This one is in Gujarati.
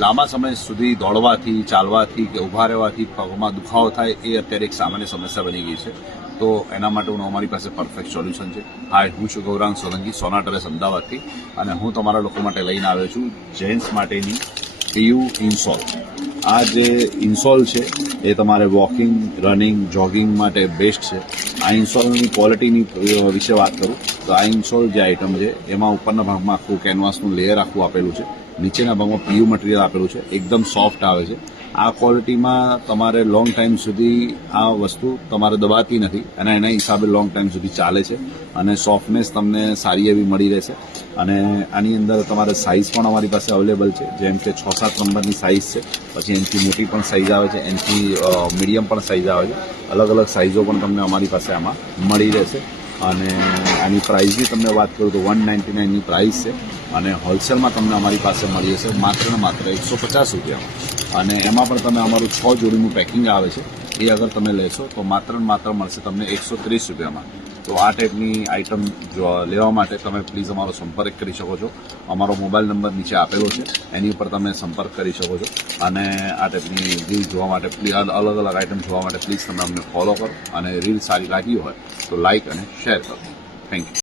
લાંબા સમય સુધી દોડવાથી, ચાલવાથી કે ઊભા રહેવાથી પગમાં દુખાવો થાય એ અત્યારે એક સામાન્ય સમસ્યા બની ગઈ છે. તો એના માટેનું અમારી પાસે પરફેક્ટ સોલ્યુશન છે. હાય, હું છું ગૌરાંગ સોલંકી, સોના ટેરેસ અમદાવાદથી, અને હું તમારા લોકો માટે લઈને આવ્યો છું જેન્ટ્સ માટેની PU ઇન્સોલ. આ જે ઇન્સોલ છે એ તમારે વોકિંગ, રનિંગ, જોગિંગ માટે બેસ્ટ છે. આ ઇન્સોલની ક્વોલિટીની વિશે વાત કરું તો આ ઇન્સોલ જે આઇટમ છે એમાં ઉપરના ભાગમાં આખું કેનવાસનું લેયર આખું આપેલું છે, નીચેના ભાગમાં PU મટીરિયલ આપેલું છે, એકદમ સોફ્ટ આવે છે. આ ક્વોલિટીમાં તમારે લોંગ ટાઈમ સુધી આ વસ્તુ તમારે દબાતી નથી અને એના હિસાબે લોંગ ટાઈમ સુધી ચાલે છે અને સોફ્ટનેસ તમને સારી એવી મળી રહેશે. અને આની અંદર તમારે સાઇઝ પણ અમારી પાસે અવેલેબલ છે, જેમ કે 6-7 નંબરની સાઇઝ છે, પછી એનાથી મોટી પણ સાઇઝ આવે છે, એનાથી મીડિયમ પણ સાઇઝ આવે છે. અલગ અલગ સાઇઝો પણ તમને અમારી પાસે આમાં મળી રહેશે. અને આની પ્રાઇસની તમને વાત કરું તો 199ની પ્રાઇસ છે અને હોલસેલમાં તમને અમારી પાસે મળી જશે માત્ર ને માત્ર 150 રૂપિયામાં. અને એમાં પણ તમે અમારું 6 જોડીનું પેકિંગ આવે છે, એ અગર તમે લેશો તો માત્ર ને માત્ર મળશે તમને 130 રૂપિયામાં. તો આ ટાઈપની આઇટમ લેવા માટે તમે પ્લીઝ અમારો સંપર્ક કરી શકો છો. અમારો મોબાઈલ નંબર નીચે આપેલો છે, એની ઉપર તમે સંપર્ક કરી શકો છો. અને આ ટાઈપની રીલ જોવા માટે પ્લીઝ, અલગ અલગ આઇટમ જોવા માટે પ્લીઝ તમે અમને ફોલો કરો. અને રીલ સારી લાગી હોય તો લાઇક અને શેર કરો. Thank you.